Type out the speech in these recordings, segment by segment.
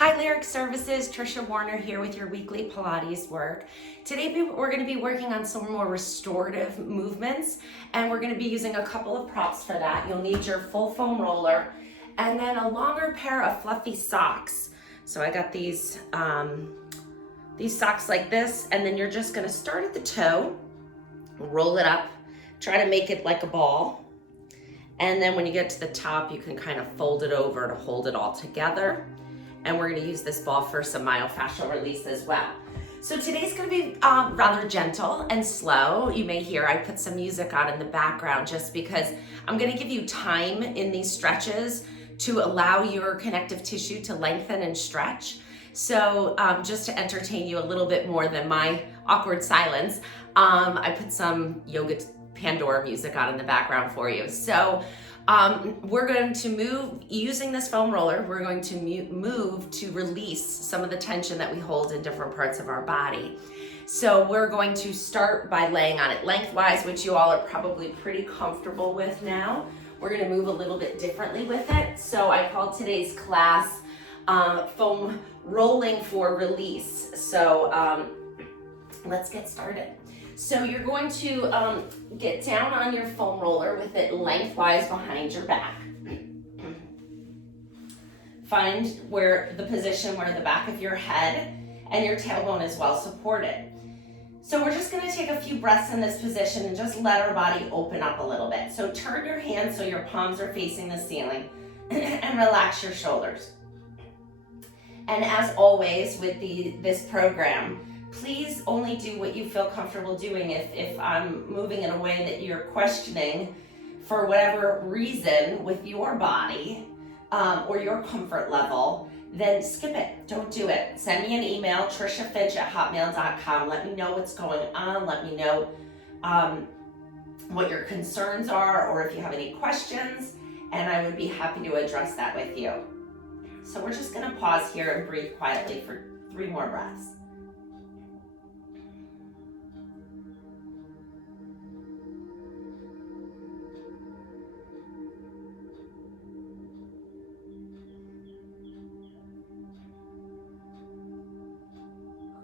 Hi Lyric Services, Trisha Warner here with your weekly Pilates work. Today we're going to be working on some more restorative movements, and we're going to be using a couple of props for that. You'll need your full foam roller and then a longer pair of fluffy socks. So I got these socks like this, and then you're just going to start at the toe, roll it up, try to make it like a ball. And then when you get to the top, you can kind of fold it over to hold it all together. And we're gonna use this ball for some myofascial release as well. So today's gonna be rather gentle and slow. You may hear I put some music on in the background just because I'm gonna give you time in these stretches to allow your connective tissue to lengthen and stretch. So just to entertain you a little bit more than my awkward silence, I put some yoga Pandora music on in the background for you. So we're going to move, using this foam roller, we're going to move to release some of the tension that we hold in different parts of our body. So we're going to start by laying on it lengthwise, which you all are probably pretty comfortable with now. We're going to move a little bit differently with it. So I called today's class foam rolling for release. So let's get started. So you're going to get down on your foam roller with it lengthwise behind your back. Find the position where the back of your head and your tailbone is well supported. So we're just going to take a few breaths in this position and just let our body open up a little bit. So turn your hands so your palms are facing the ceiling and relax your shoulders. And as always with this program, please only do what you feel comfortable doing. If I'm moving in a way that you're questioning for whatever reason with your body or your comfort level, then skip it. Don't do it. Send me an email, trishafitch@hotmail.com. Let me know what's going on. Let me know what your concerns are or if you have any questions, and I would be happy to address that with you. So we're just going to pause here and breathe quietly for 3 more breaths.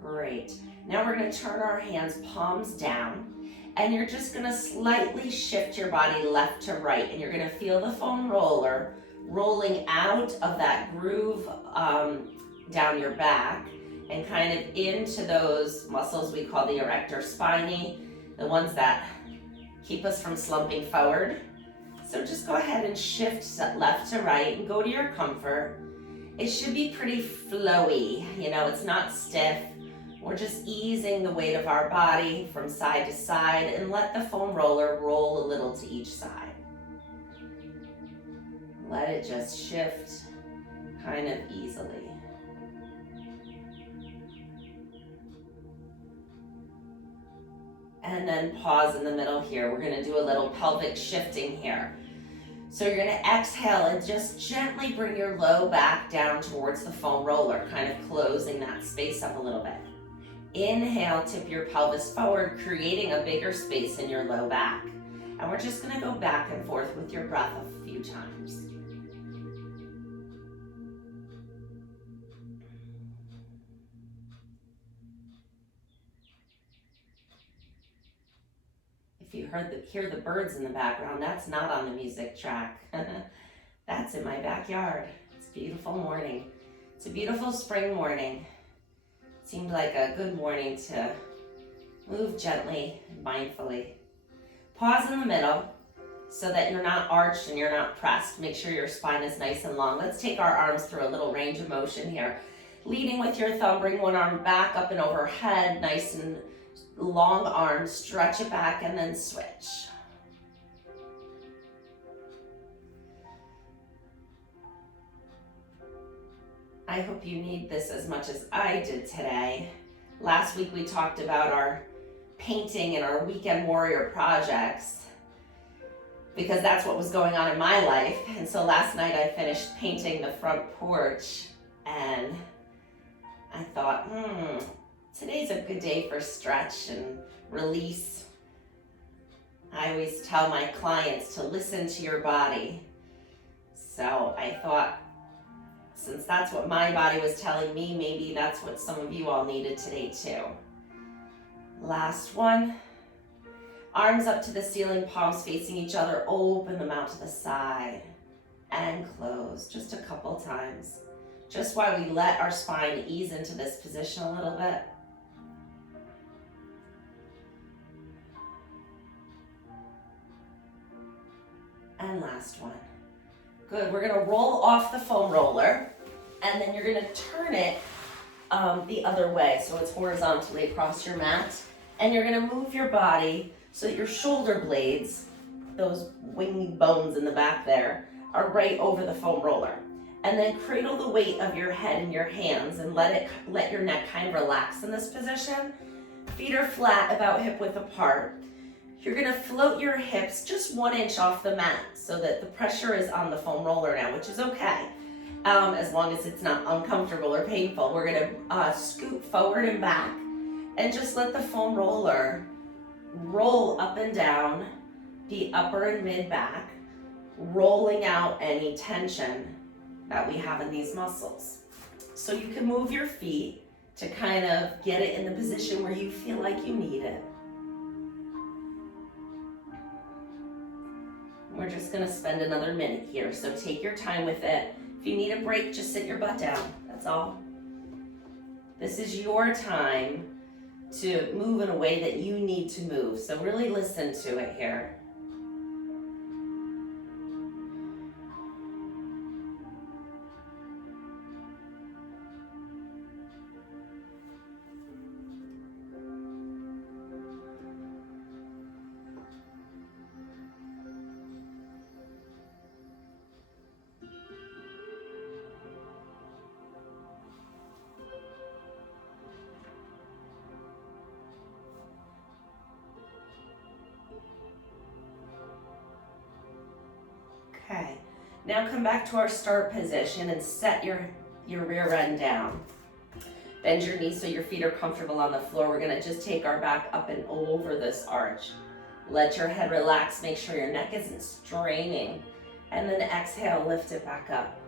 Great. Now we're going to turn our hands palms down, and you're just going to slightly shift your body left to right, and you're going to feel the foam roller rolling out of that groove down your back and kind of into those muscles we call the erector spinae, the ones that keep us from slumping forward. So just go ahead and shift left to right and go to your comfort. It should be pretty flowy, it's not stiff. We're just easing the weight of our body from side to side and let the foam roller roll a little to each side. Let it just shift kind of easily. And then pause in the middle here. We're going to do a little pelvic shifting here. So you're going to exhale and just gently bring your low back down towards the foam roller, kind of closing that space up a little bit. Inhale, tip your pelvis forward, creating a bigger space in your low back. And we're just going to go back and forth with your breath a few times. If you hear the birds in the background, that's not on the music track. That's in my backyard. It's a beautiful morning. It's a beautiful spring morning. It seemed like a good morning to move gently and mindfully. Pause in the middle so that you're not arched and you're not pressed. Make sure your spine is nice and long. Let's take our arms through a little range of motion here. Leading with your thumb, bring one arm back up and overhead, nice and long arm, stretch it back and then switch. I hope you need this as much as I did today. Last week we talked about our painting and our weekend warrior projects because that's what was going on in my life. And so last night I finished painting the front porch and I thought, today's a good day for stretch and release. I always tell my clients to listen to your body. So I thought Since that's what my body was telling me, maybe that's what some of you all needed today too. Last one. Arms up to the ceiling, palms facing each other, open them out to the side and close just a couple times. Just while we let our spine ease into this position a little bit. And last one. Good, we're gonna roll off the foam roller and then you're gonna turn it the other way so it's horizontally across your mat. And you're gonna move your body so that your shoulder blades, those wing bones in the back there, are right over the foam roller. And then cradle the weight of your head in your hands and let your neck kind of relax in this position. Feet are flat, about hip width apart. You're gonna float your hips just 1 inch off the mat so that the pressure is on the foam roller now, which is okay, as long as it's not uncomfortable or painful. We're gonna scoot forward and back and just let the foam roller roll up and down the upper and mid back, rolling out any tension that we have in these muscles. So you can move your feet to kind of get it in the position where you feel like you need it. We're just gonna spend another minute here, so take your time with it. If you need a break, just sit your butt down, that's all. This is your time to move in a way that you need to move, so really listen to it here. Okay, now come back to our start position and set your rear end down. Bend your knees so your feet are comfortable on the floor. We're gonna just take our back up and over this arch. Let your head relax, make sure your neck isn't straining. And then exhale, lift it back up.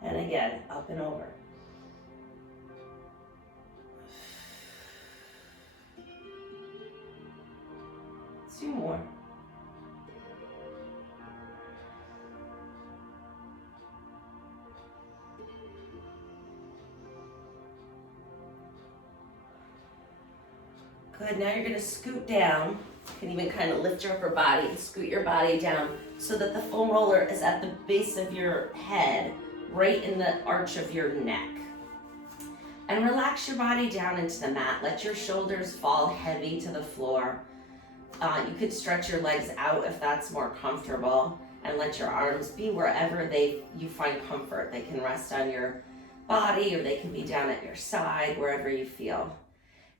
And again, up and over. Two more. Good, now you're gonna scoot down. You can even kind of lift your upper body and scoot your body down so that the foam roller is at the base of your head, right in the arch of your neck. And relax your body down into the mat. Let your shoulders fall heavy to the floor. You could stretch your legs out if that's more comfortable, and let your arms be wherever you find comfort. They can rest on your body or they can be down at your side, wherever you feel.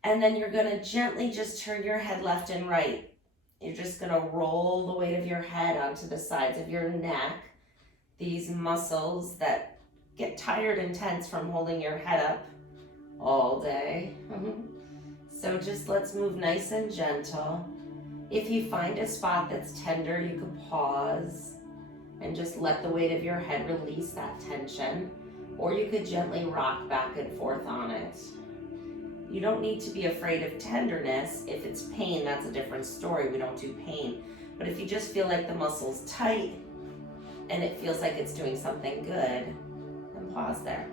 And then you're gonna gently just turn your head left and right. You're just gonna roll the weight of your head onto the sides of your neck. These muscles that get tired and tense from holding your head up all day. So just let's move nice and gentle. If you find a spot that's tender, you can pause and just let the weight of your head release that tension. Or you could gently rock back and forth on it. You don't need to be afraid of tenderness. If it's pain, that's a different story. We don't do pain. But if you just feel like the muscle's tight and it feels like it's doing something good, then pause there.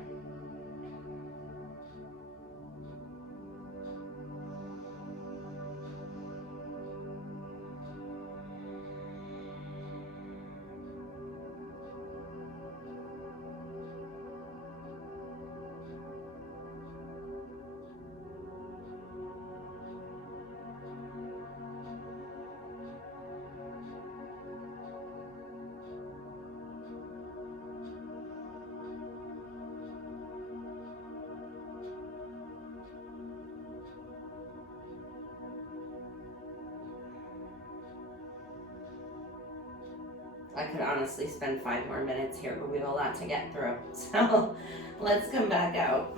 I could honestly spend 5 more minutes here, but we have a lot to get through. So let's come back out.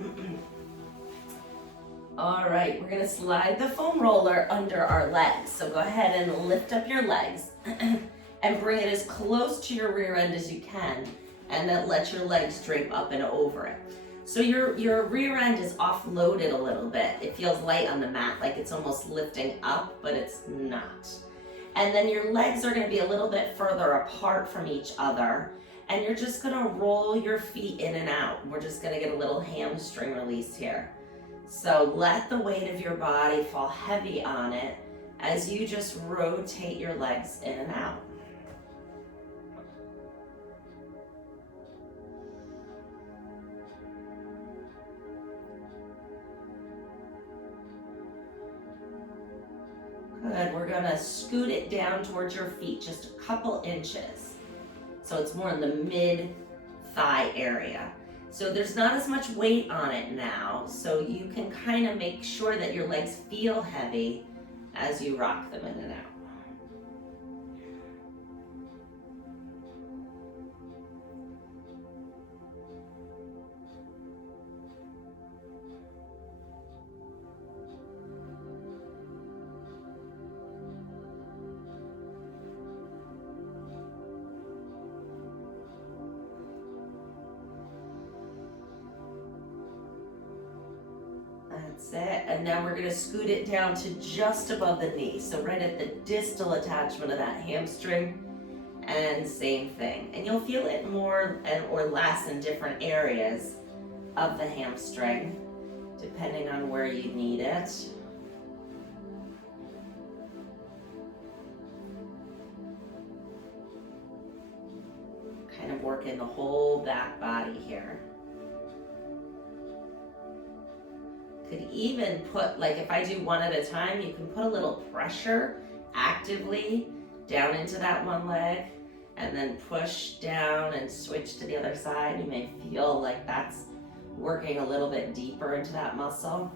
All right, we're gonna slide the foam roller under our legs. So go ahead and lift up your legs and bring it as close to your rear end as you can. and then let your legs drape up and over it. So your rear end is offloaded a little bit. It feels light on the mat, like it's almost lifting up, but it's not. And then your legs are gonna be a little bit further apart from each other, and you're just gonna roll your feet in and out. We're just gonna get a little hamstring release here. So let the weight of your body fall heavy on it as you just rotate your legs in and out. Good, we're gonna scoot it down towards your feet just a couple inches. So it's more in the mid-thigh area. So there's not as much weight on it now, so you can kind of make sure that your legs feel heavy as you rock them in and out. That's it. And now we're going to scoot it down to just above the knee. So right at the distal attachment of that hamstring. And same thing. And you'll feel it more or less in different areas of the hamstring, depending on where you need it. Kind of working the whole back body here. Could even put, like if I do one at a time, you can put a little pressure actively down into that one leg and then push down and switch to the other side. You may feel like that's working a little bit deeper into that muscle.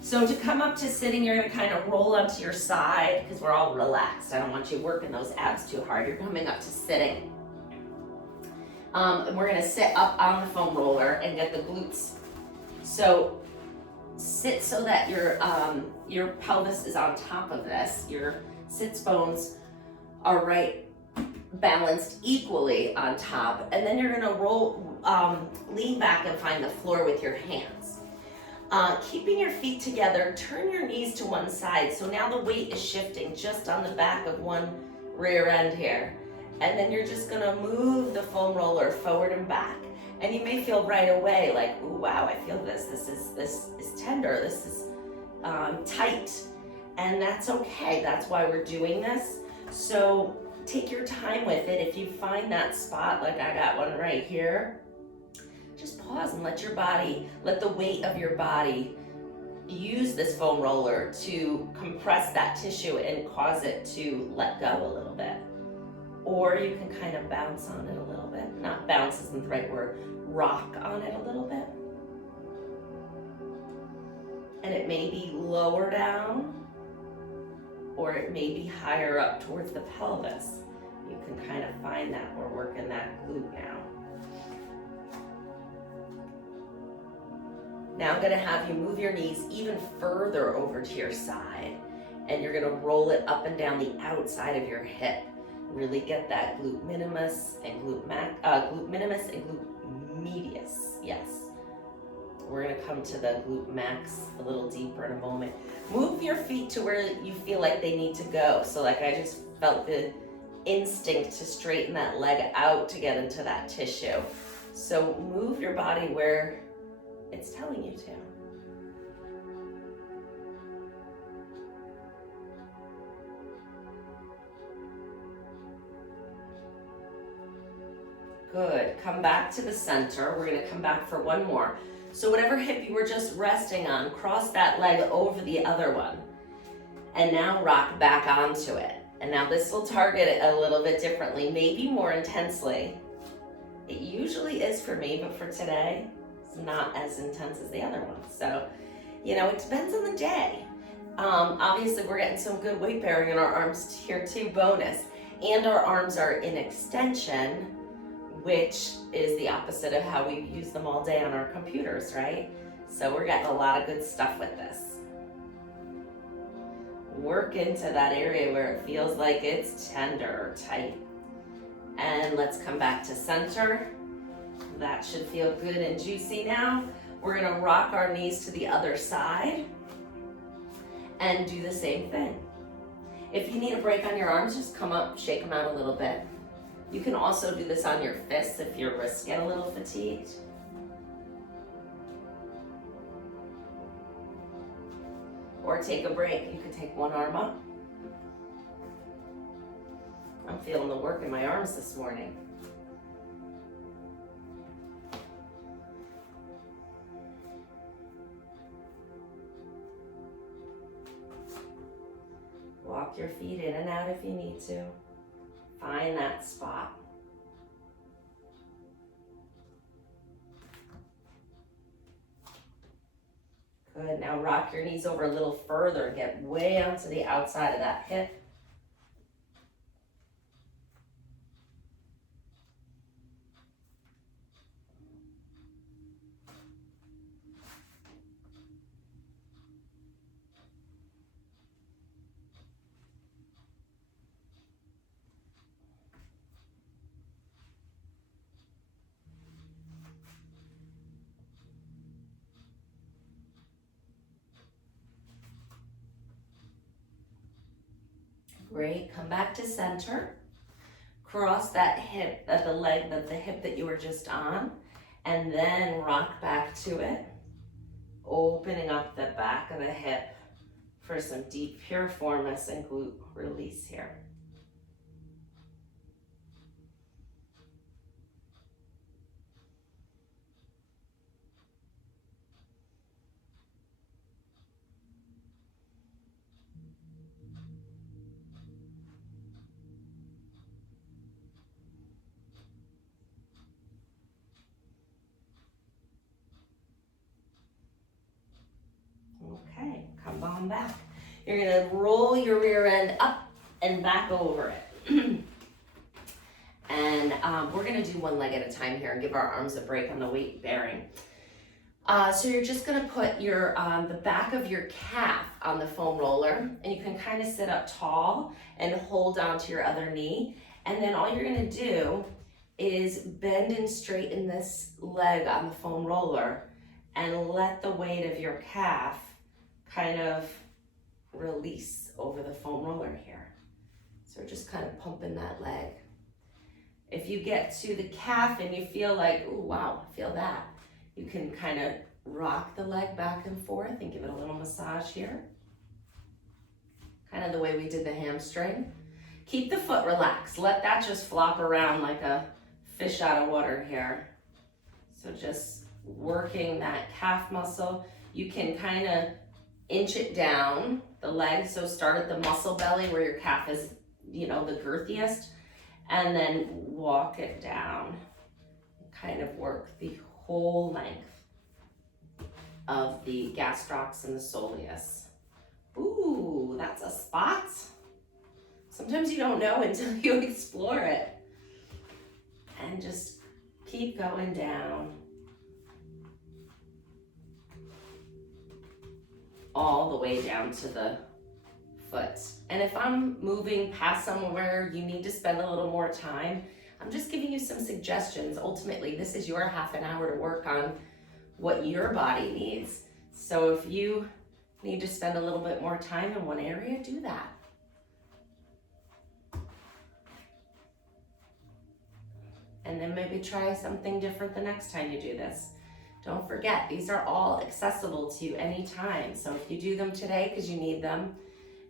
So to come up to sitting, you're gonna kind of roll onto your side because we're all relaxed. I don't want you working those abs too hard. You're coming up to sitting. And we're gonna sit up on the foam roller and get the glutes. So sit so that your pelvis is on top of this. Your sits bones are balanced equally on top, and then you're gonna lean back and find the floor with your hands. Keeping your feet together, turn your knees to one side. So now the weight is shifting just on the back of one rear end here. And then you're just gonna move the foam roller forward and back. And you may feel right away like, ooh, wow, I feel this. This is tender. This is tight. And that's okay. That's why we're doing this. So take your time with it. If you find that spot, like I got one right here, just pause and let the weight of your body use this foam roller to compress that tissue and cause it to let go a little bit. Or you can kind of bounce on it a little bit. Not bounce isn't the right word, rock on it a little bit. And it may be lower down, or it may be higher up towards the pelvis. You can kind of find that. We're working that glute now. Now I'm gonna have you move your knees even further over to your side, and you're gonna roll it up and down the outside of your hip. Really get that glute minimus and glute medius. Yes. We're gonna come to the glute max a little deeper in a moment. Move your feet to where you feel like they need to go. So like I just felt the instinct to straighten that leg out to get into that tissue. So move your body where it's telling you to. Good, come back to the center. We're gonna come back for one more. So whatever hip you were just resting on, cross that leg over the other one. And now rock back onto it. And now this will target it a little bit differently, maybe more intensely. It usually is for me, but for today, it's not as intense as the other one. So, it depends on the day. Obviously we're getting some good weight bearing in our arms here too, bonus. And our arms are in extension, which is the opposite of how we use them all day on our computers, right? So we're getting a lot of good stuff with this. Work into that area where it feels like it's tender or tight. And let's come back to center. That should feel good and juicy now. We're gonna rock our knees to the other side and do the same thing. If you need a break on your arms, just come up, shake them out a little bit. You can also do this on your fists if your wrists get a little fatigued. Or take a break. You could take one arm up. I'm feeling the work in my arms this morning. Walk your feet in and out if you need to. Find that spot. Good, now rock your knees over a little further. Get way onto the outside of that hip. Great, come back to center. Cross that hip, the hip that you were just on, and then rock back to it, opening up the back of the hip for some deep piriformis and glute release here. Okay, come on back. You're gonna roll your rear end up and back over it. And we're gonna do one leg at a time here and give our arms a break on the weight bearing. So you're just gonna put your the back of your calf on the foam roller, and you can kind of sit up tall and hold on to your other knee. And then all you're gonna do is bend and straighten this leg on the foam roller and let the weight of your calf kind of release over the foam roller here. So we're just kind of pumping that leg. If you get to the calf and you feel like, oh wow, I feel that, you can kind of rock the leg back and forth and give it a little massage here. Kind of the way we did the hamstring. Keep the foot relaxed. Let that just flop around like a fish out of water here. So just working that calf muscle. You can kind of inch it down the leg. So start at the muscle belly where your calf is, the girthiest, and then walk it down. Kind of work the whole length of the gastrocs and the soleus. Ooh, that's a spot. Sometimes you don't know until you explore it. And just keep going down. All the way down to the foot. And if I'm moving past somewhere you need to spend a little more time, I'm just giving you some suggestions. Ultimately, this is your half an hour to work on what your body needs. So if you need to spend a little bit more time in one area, do that. And then maybe try something different the next time you do this. Don't forget, these are all accessible to you anytime. So if you do them today because you need them,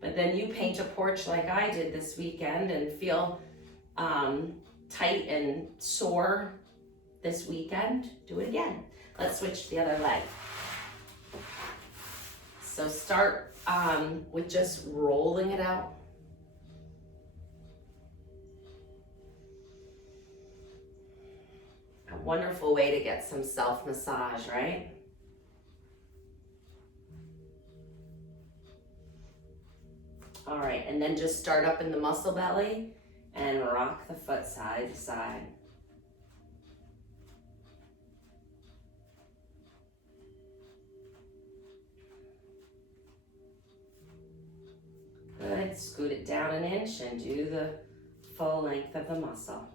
but then you paint a porch like I did this weekend and feel tight and sore this weekend, do it again. Let's switch to the other leg. So start with just rolling it out. A wonderful way to get some self-massage, right? All right, and then just start up in the muscle belly and rock the foot side to side. Good, scoot it down an inch and do the full length of the muscle.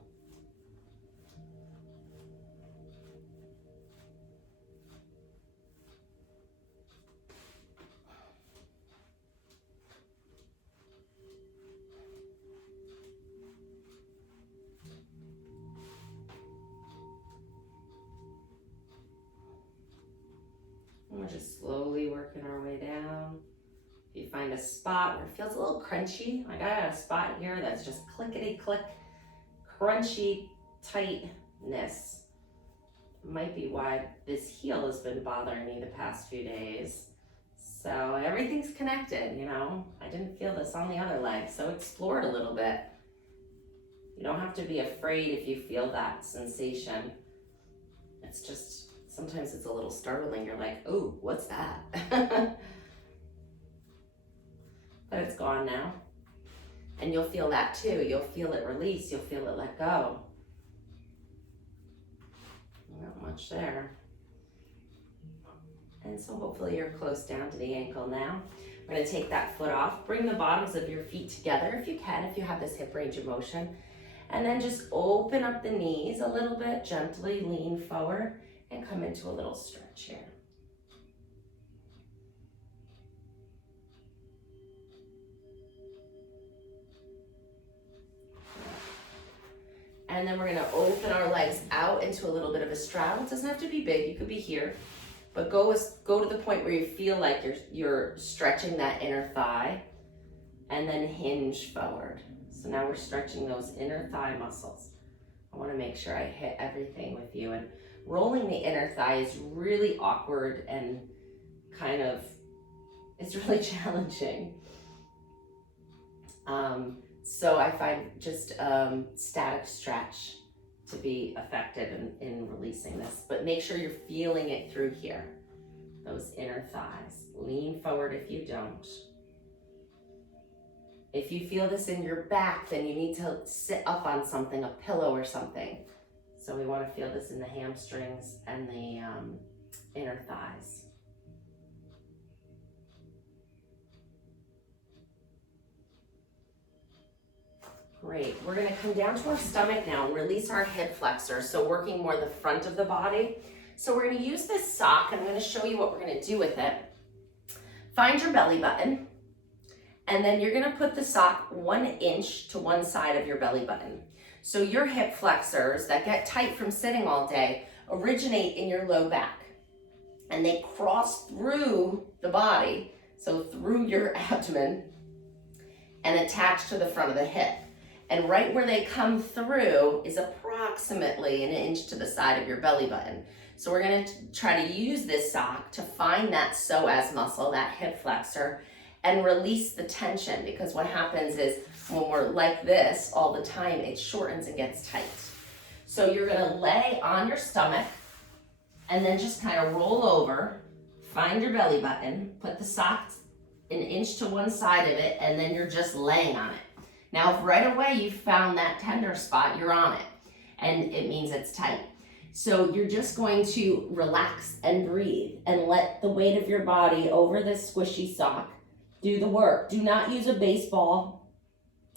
And we're just slowly working our way down. If you find a spot where it feels a little crunchy, like I got a spot here that's just clickety-click, crunchy tightness. Might be why this heel has been bothering me the past few days. So everything's connected, you know. I didn't feel this on the other leg, so explore it a little bit. You don't have to be afraid if you feel that sensation. It's just, sometimes it's a little startling. You're like, oh, what's that? But it's gone now. And you'll feel that too. You'll feel it release. You'll feel it let go. Not much there. And so hopefully you're close down to the ankle now. We're going to take that foot off. Bring the bottoms of your feet together if you can, if you have this hip range of motion. And then just open up the knees a little bit, gently lean forward and come into a little stretch here. And then we're gonna open our legs out into a little bit of a straddle. It doesn't have to be big, you could be here. But go to the point where you feel like you're stretching that inner thigh, and then hinge forward. So now we're stretching those inner thigh muscles. I wanna make sure I hit everything with you. And rolling the inner thigh is really awkward and kind of, it's really challenging. So I find just static stretch to be effective in releasing this, but make sure you're feeling it through here, those inner thighs. Lean forward if you don't. If you feel this in your back, then you need to sit up on something, a pillow or something. So we want to feel this in the hamstrings and the inner thighs. Great, we're gonna come down to our stomach now and release our hip flexors. So working more the front of the body. So we're gonna use this sock and I'm gonna show you what we're gonna do with it. Find your belly button, and then you're gonna put the sock 1 inch to one side of your belly button. So your hip flexors that get tight from sitting all day originate in your low back, and they cross through the body, so through your abdomen, and attach to the front of the hip. And right where they come through is approximately 1 inch to the side of your belly button. So we're gonna try to use this sock to find that psoas muscle, that hip flexor, and release the tension, because what happens is when we're like this all the time, it shortens and gets tight. So you're gonna lay on your stomach and then just kind of roll over, find your belly button, put the sock 1 inch to one side of it, and then you're just laying on it. Now, if right away you found that tender spot, you're on it, and it means it's tight. So you're just going to relax and breathe and let the weight of your body over this squishy sock do the work. Do not use a baseball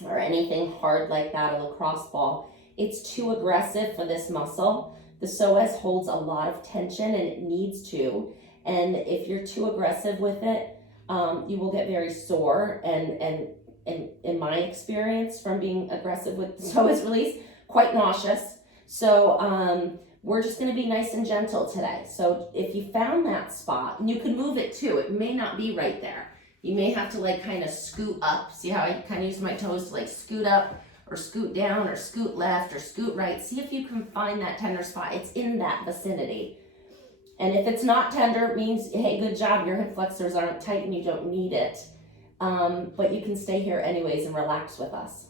or anything hard like that, a lacrosse ball. It's too aggressive for this muscle. The psoas holds a lot of tension and it needs to. And if you're too aggressive with it, you will get very sore and in my experience from being aggressive with the psoas release, quite nauseous. So we're just gonna be nice and gentle today. So if you found that spot, and you can move it too, it may not be right there. You may have to like kind of scoot up. See how I kind of use my toes to like scoot up or scoot down or scoot left or scoot right. See if you can find that tender spot. It's in that vicinity. And if it's not tender, it means, hey, good job, your hip flexors aren't tight and you don't need it. But you can stay here anyways and relax with us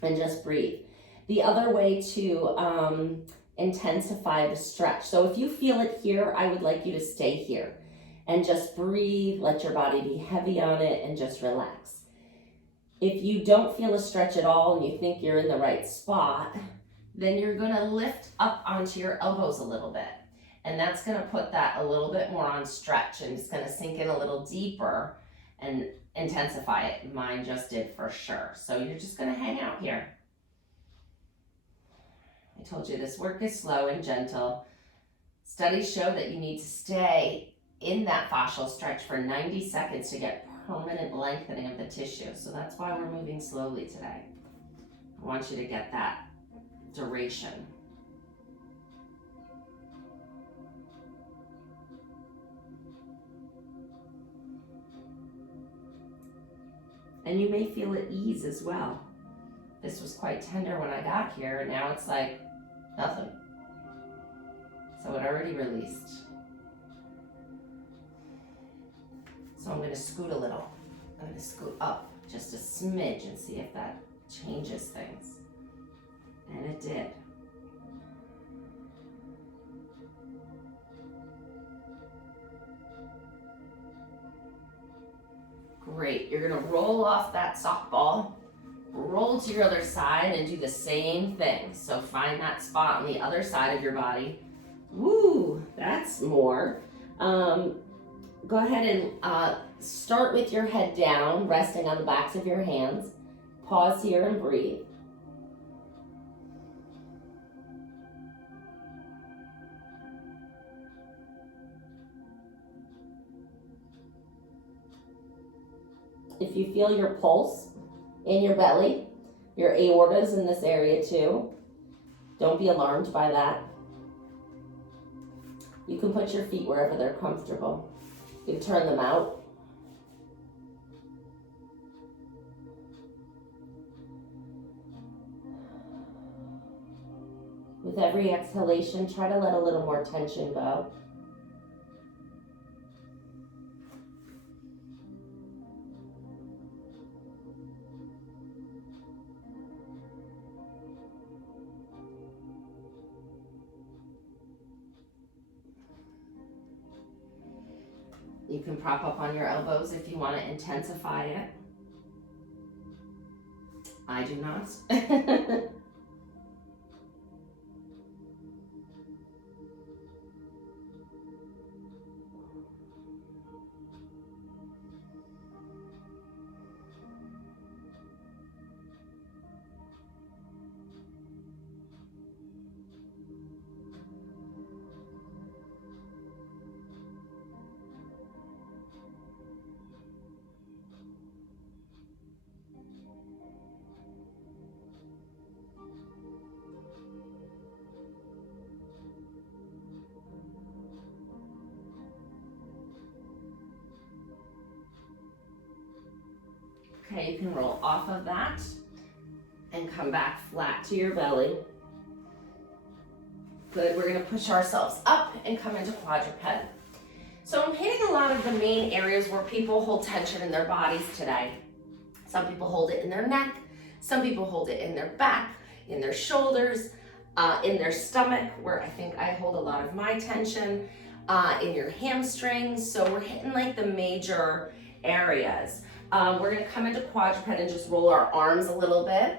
and just breathe. The other way to intensify the stretch. So if you feel it here, I would like you to stay here and just breathe, let your body be heavy on it and just relax. If you don't feel a stretch at all and you think you're in the right spot, then you're gonna lift up onto your elbows a little bit. And that's gonna put that a little bit more on stretch, and it's gonna sink in a little deeper and intensify it. Mine just did for sure. So you're just gonna hang out here. I told you this work is slow and gentle. Studies show that you need to stay in that fascial stretch for 90 seconds to get permanent lengthening of the tissue. So that's why we're moving slowly today. I want you to get that duration. And you may feel at ease as well. This was quite tender when I got here, and now it's like nothing. So it already released. So I'm gonna scoot a little. I'm gonna scoot up just a smidge and see if that changes things. And it did. Great, you're gonna roll off that softball, roll to your other side and do the same thing. So find that spot on the other side of your body. Woo, that's more. Go ahead and start with your head down, resting on the backs of your hands. Pause here and breathe. If you feel your pulse in your belly, your aorta's in this area too. Don't be alarmed by that. You can put your feet wherever they're comfortable. You can turn them out. With every exhalation, try to let a little more tension go. You can prop up on your elbows if you want to intensify it. I do not. Okay, you can roll off of that and come back flat to your belly. Good, we're gonna push ourselves up and come into quadruped. So I'm hitting a lot of the main areas where people hold tension in their bodies today. Some people hold it in their neck, some people hold it in their back, in their shoulders, in their stomach, where I think I hold a lot of my tension, in your hamstrings. So we're hitting like the major areas. We're gonna come into quadruped and just roll our arms a little bit.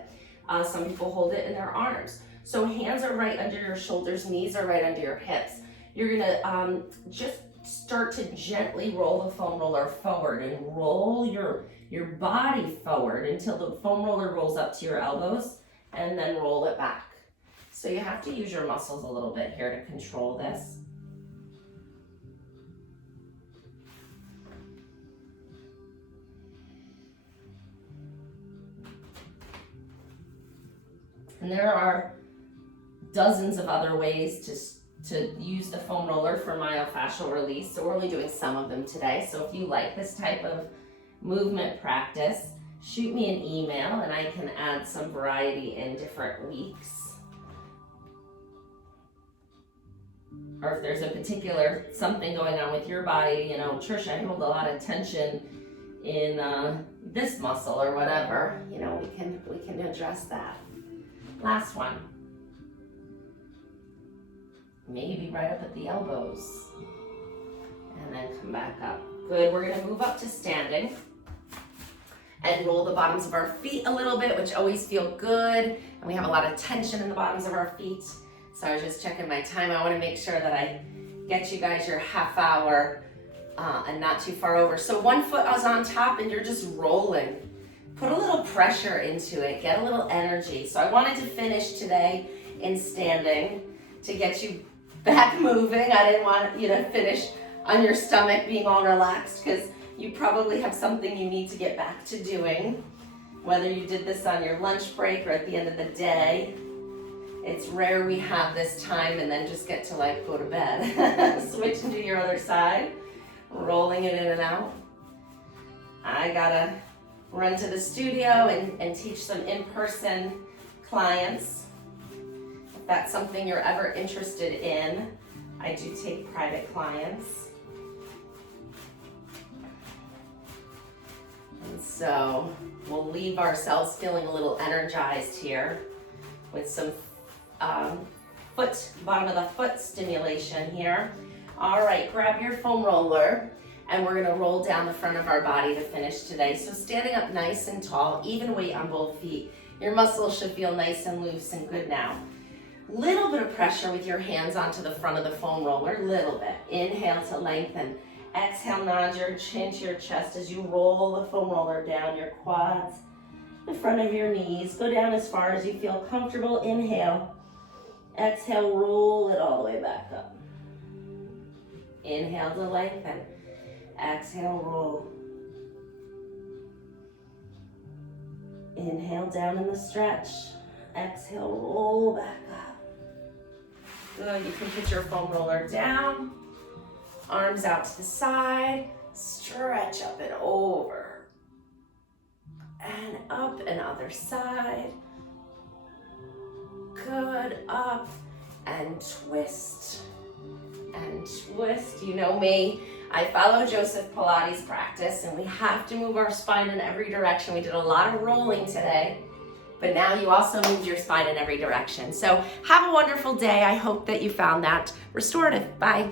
Some people hold it in their arms. So hands are right under your shoulders, knees are right under your hips. You're gonna just start to gently roll the foam roller forward and roll your body forward until the foam roller rolls up to your elbows, and then roll it back. So you have to use your muscles a little bit here to control this. And there are dozens of other ways to use the foam roller for myofascial release. So we're only doing some of them today. So if you like this type of movement practice, shoot me an email and I can add some variety in different weeks. Or if there's a particular something going on with your body, you know, Trisha, I hold a lot of tension in this muscle or whatever, you know, we can address that. Last one. Maybe right up at the elbows. And then come back up. Good, we're gonna move up to standing and roll the bottoms of our feet a little bit, which always feel good. And we have a lot of tension in the bottoms of our feet. So I was just checking my time. I wanna make sure that I get you guys your half hour and not too far over. So one foot is on top and you're just rolling. Put a little pressure into it, get a little energy. So I wanted to finish today in standing to get you back moving. I didn't want you to finish on your stomach being all relaxed because you probably have something you need to get back to doing. Whether you did this on your lunch break or at the end of the day, it's rare we have this time and then just get to like go to bed. Switching to your other side, rolling it in and out. I gotta run to the studio and teach some in-person clients. If that's something you're ever interested in, I do take private clients. And so we'll leave ourselves feeling a little energized here with some bottom of the foot stimulation here. All right, grab your foam roller and we're gonna roll down the front of our body to finish today. So standing up nice and tall, even weight on both feet. Your muscles should feel nice and loose and good now. Little bit of pressure with your hands onto the front of the foam roller, little bit. Inhale to lengthen. Exhale, nod your chin to your chest as you roll the foam roller down your quads, the front of your knees. Go down as far as you feel comfortable. Inhale. Exhale, roll it all the way back up. Inhale to lengthen. Exhale, roll. Inhale down in the stretch. Exhale, roll back up. Good, you can put your foam roller down. Arms out to the side. Stretch up and over. And up and other side. Good, up and twist. And twist, you know me. I follow Joseph Pilates practice and we have to move our spine in every direction. We did a lot of rolling today, but now you also moved your spine in every direction. So have a wonderful day. I hope that you found that restorative. Bye.